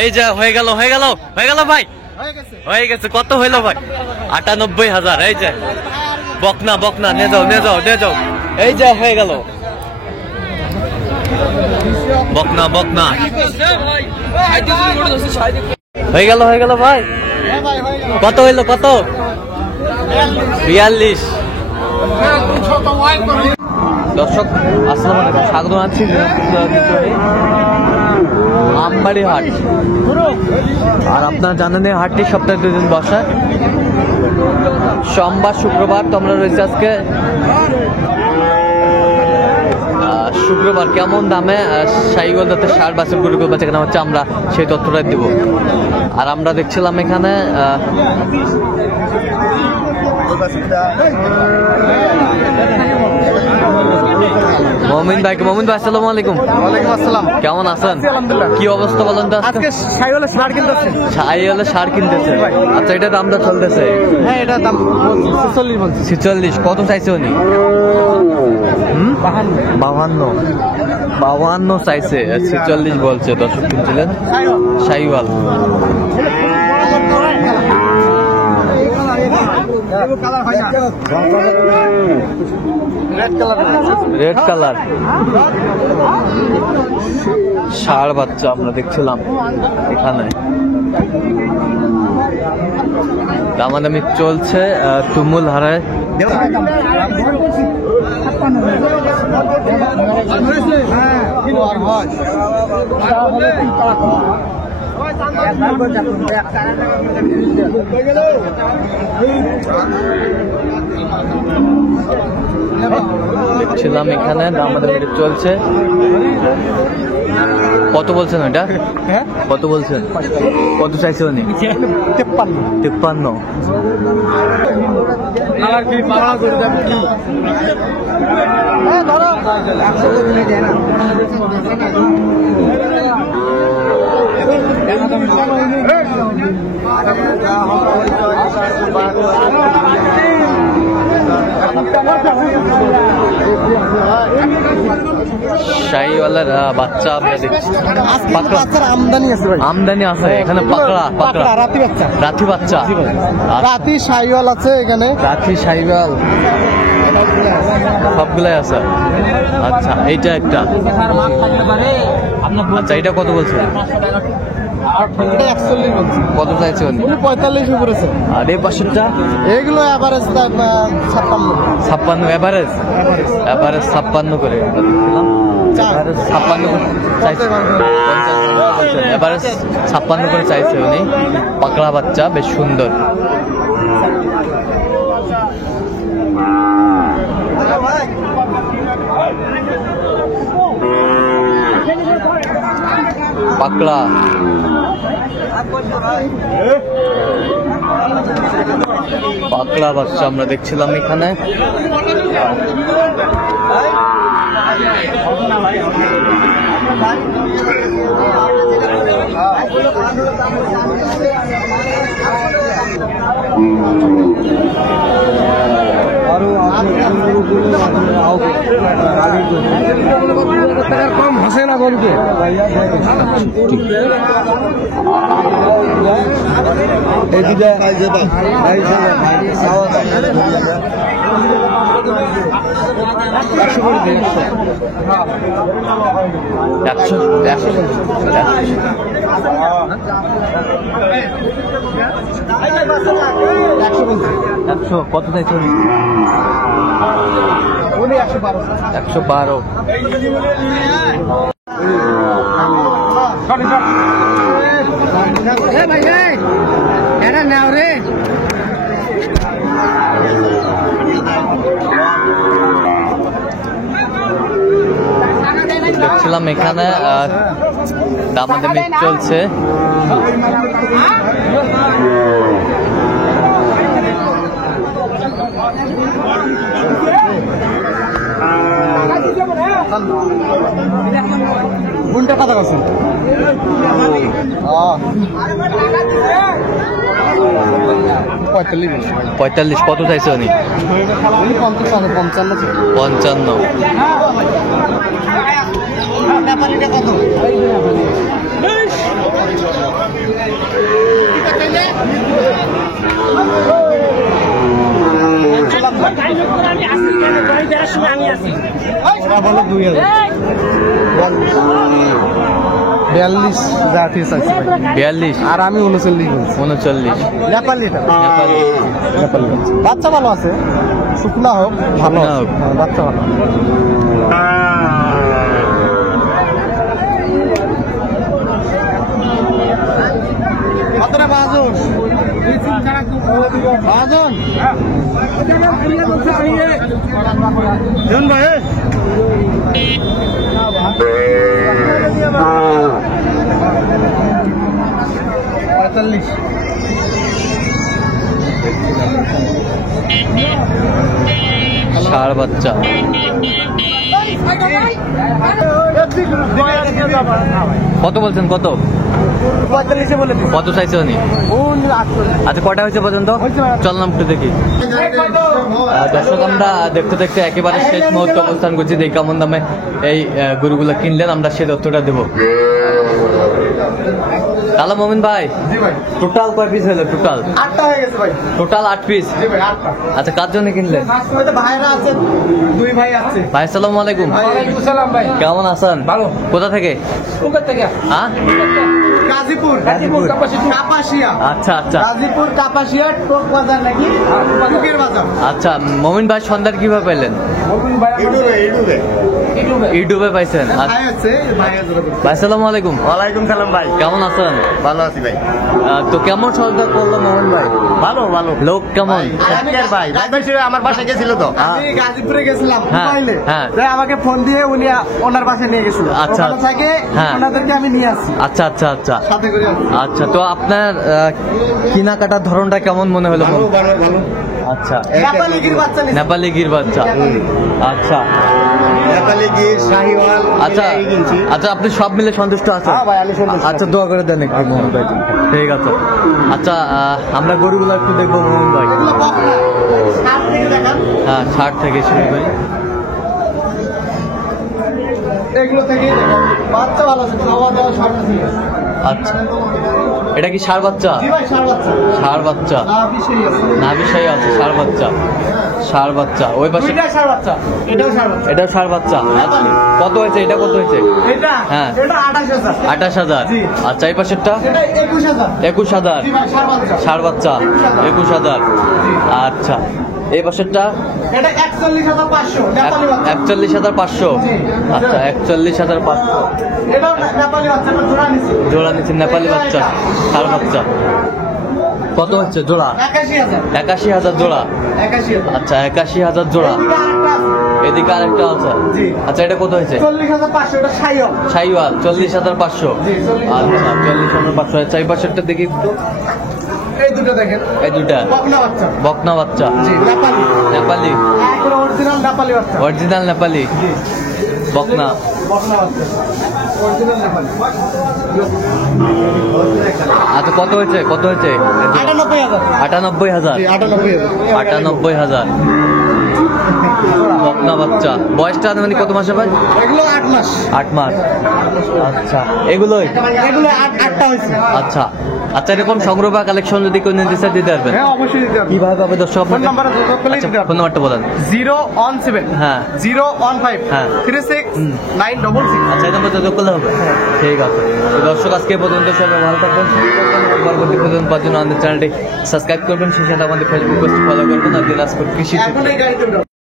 এই যে হয়ে গেল ভাই, হয়ে গেছে। কত হইলো ভাই? 98,000। এই যে বকনা নিয়ে যাও। এই যে হয়ে গেল বকনা হয়ে গেল ভাই। কত হইলো? 42। দর্শক আসসালামু আলাইকুম, স্বাগত জানাচ্ছি আমবাড়ি হাট। আর আপনারা জানেন এই হাটটি সপ্তাহে 2 দিন বসে, সোমবার শুক্রবার। তো আমরা রয়েছে আজকে শুক্রবার। কেমন দামে শাহিওয়াল জাতের ষাঁড় বাছুর গরু বেচা কেনা হচ্ছে আমরা সেই তথ্যটাই দিব। আর আমরা দেখছিলাম এখানে মমিন ভাই, আসসালামু আলাইকুম। ওয়ালাইকুম আসসালাম। কেমন আছেন? আলহামদুলিল্লাহ। কি অবস্থা বলেন তো? আজকে শাহিওয়ালের ষাঁড় কিনতেছে। শাহিওয়ালের ষাঁড় কিনতেছে। আচ্ছা, এটা দামটা চলতেছে? হ্যাঁ, এটা দাম 46 বলছে। 46। কত চাইছে উনি? 52 চাইছে, 46 বলছে। দর্শক কিনছিলেন শাহিওয়াল। রেড কালার ষাঁড় বাচ্চা আমরা দেখছিলাম এখানে। দামাদামি চলছে তুমুল হারে। দেখছিলাম এখানে দামাদামি চলছে। কত বলছেন ওটা? কত বলছেন? কত চাইছে উনি? 53। শাহিওয়ালের বাচ্চা আমরা দেখছি। আমদানি আছে এখানে। পাকড়া রাতি বাচ্চা। রাতি শাহিওয়াল আছে এখানে। রাতি শাহিওয়াল সবগুলাই আছে। আচ্ছা, এইটা একটা। আচ্ছা, এটা কত বলছে? কত চাইছে? 45 করেছে। আর এই পাশেরটা? এগুলো এভারেজ 56। এভারেজ 56 করে দেখছিলাম। এভারেজ 56 চাইছে। এভারেজ 56 করে চাইছে উনি। পাকড়া বাচ্চা, বেশ সুন্দর। পাকড়া বাচ্চা আমরা দেখছিলাম এখানে। কম হাসে না গরুকে। কত চাইছে? 112। দেখছিলাম এখানে দামাদামি চলছে। কোনটা কথা বলছেন? 45। কত চাইছে উনি? 55। 42 জাতি চাইছে ভাই। 42 আর আমি 39 বলছি। 39 নেপালিটা নেপালি। নেপালি বাচ্চা ভালো আছে, শুকনা হোক ভালো শুকনা আছে। হোক। হ্যাঁ, বাচ্চা ভালো। কতটা বাজন? বাজন? দেন ভাই। পঁয়তাল্লিশ। ষাঁড় বাচ্চা। কত বলছেন, কত 45 বলে দিন। কত চাইছে উনি? আচ্ছা, কটা হয়েছে পর্যন্ত? চল নাম একটু দেখি। দর্শক, আমরা দেখতে দেখতে একেবারে শেষ মুহূর্তে অবস্থান করছি। দেখি কেমন দামে এই গরুগুলো কিনলেন, আমরা সেই তথ্যটা দেবো। তাহলে মোমিন ভাই, জি ভাই। টোটাল কয় পিস হলো? টোটাল 8টা হয়ে গেছে ভাই। Total 8 piece. জি ভাই 8টা। আচ্ছা, কার জন্য কিনলেন? ওই তো ভাইরা আছে, 2 ভাই আছে। ভাই আসসালামু আলাইকুম। ওয়ালাইকুম সালাম ভাই। কেমন আছেন? ভালো। কোথা থেকে? কোথা থেকে? হ্যাঁ, গাজীপুর। কাপাসিয়া। আচ্ছা আচ্ছা গাজীপুর কাপাসিয়া টোক বাজার নাকি? টুকের বাজার। আচ্ছা। মোমিন ভাই সন্ধান কিভাবে পেলেন? ইউটিউবে পাইছেন? ভাই আছে, ভাই আছে। ভাই আসসালামু আলাইকুম। ওয়ালাইকুম সালাম ভাই। কেমন আছেন? ভালো আছি ভাই। তো কেমন সন্ধান করলো মোমিন ভাই? ভালো ভালো। লোক কেমন? আজকের ভাই ভাই ছিল আমার বাসায় গেছিল তো। আমি গাজীপুরে গেছিলাম হ্যাঁ, মোবাইলে। হ্যাঁ। তাই আমাকে ফোন দিয়ে উনি ওনার বাসায় নিয়ে গেছিল। আচ্ছা। ওখানে থেকে হ্যাঁ। ওনাদেরকে আমি নিয়ে আসি আচ্ছা আচ্ছা আচ্ছা সাথে করে আসি। আচ্ছা। তো আপনার কেনাকাটার ধরনটা কেমন মনে হলো? ভালো ভালো ভালো। আচ্ছা, নেপালি গির বাচ্চা নিছি। নেপালি গির বাচ্চা। আচ্ছা নেপালি গির শাহিওয়াল আচ্ছা এই কিনছি। আচ্ছা, আপনি সব মিলে সন্তুষ্ট আছেন? হ্যাঁ ভাই, আমি সন্তুষ্ট আচ্ছা, দোয়া করে দেন একটু মোহন ভাই। ঠিক আছে। আচ্ছা, আমরা গরুগুলো একটু দেখবো মোহন ভাই। এগুলো বকনা। সাত থেকে দেখান। হ্যাঁ, 60 থেকে শুরু করি। এগুলো থেকেই দেখান। বাচ্চা ভালো আছে, খাওয়া দাওয়া সব ঠিক আছে। আচ্ছা, এটা কি ষাঁড় বাচ্চা? জি ভাই, ষাঁড় বাচ্চা। ষাঁড় বাচ্চা, না, বিষয় আছে। নাভিশাহী আছে। ষাঁড় বাচ্চা, ষাঁড় বাচ্চা। ওই পাশে দুইটাই ষাঁড় বাচ্চা। এটাও ষাঁড় বাচ্চা। এটাও ষাঁড় বাচ্চা। আচ্ছা, কত হয়েছে? এটা কত হয়েছে? এটা? হ্যাঁ। এটা 28,000। 28,000। জি। আচ্ছা, এই পাশেরটা? এটা 21,000। 21,000। জি ভাই, ষাঁড় বাচ্চা। ষাঁড় বাচ্চা 21,000। জি। আচ্ছা, এই পাশেরটা? এটা 41,500 নেপালি বাচ্চা। 41,500। জি। আচ্ছা, 41,500 এটাও নেপালি বাচ্চা, এটা জোড়া নিছি। জোড়া নিচ্ছে নেপালি বাচ্চা, ষাঁড় বাচ্চা। কত হচ্ছে জোড়া? 81,000। 81,000 জোড়া। 81,000। আচ্ছা, 81,000 জোড়া। এদিকে আরেকটা আছে। এদিকে আরেকটা আছে। জি। আচ্ছা, এটা কত হয়েছে? 40,500, এটা সাইয়ল। শাহিওয়াল 40,500। জি, 40,500। আচ্ছা, 40,500। আচ্ছা, এই পাশেরটা দেখি একটু। এই দুটো দেখেন। এই দুটা বকনা বাচ্চা। বকনা বাচ্চা, জি, নেপালি। নেপালি, একদম অরিজিনাল নেপালি বাচ্চা। অরিজিনাল নেপালি জি, বকনা। বকনা বাচ্চা। অরিজিনাল নেপালি। আচ্ছা, কত হয়েছে? কত হয়েছে? 98,000। 98,000। জি, 98,000। 98,000 বকনা বাচ্চা। বয়সটা মানে কত মাসে ভাই? এগুলো 8 মাস। 8 মাস। আচ্ছা, এগুলোই? এগুলো 8টা হয়েছে। আচ্ছা আচ্ছা, এরকম সংগ্রহ বা কালেকশন যদি কোনো নির্দেশে দিতে পারবেন? হ্যাঁ, অবশ্যই দিতে হবে। কিভাবে পাবে দর্শক ফোন আপনাকে? নাম্বারে যোগাযোগ করলে আচ্ছা, দিতে হবে। ফোন নাম্বারটা বলেন। 017 হ্যাঁ 015 হ্যাঁ। 36 966। আচ্ছা, এই নাম্বার যোগাযোগ করলে হবে? ঠিক আছে। তো দর্শক, আজকে এ পর্যন্ত সবাই ভালো থাকবেন, সুস্থ থাকবেন। পরবর্তী পর্যন্ত পাওয়ার জন্য আমাদের চ্যানেলটি সাবস্ক্রাইব করবেন, সেই সাথে আমাদের ফেসবুক পেজটি ফলো করবেন। আর দিনাজপুর কৃষি এখন এই গাড়িতে উঠো।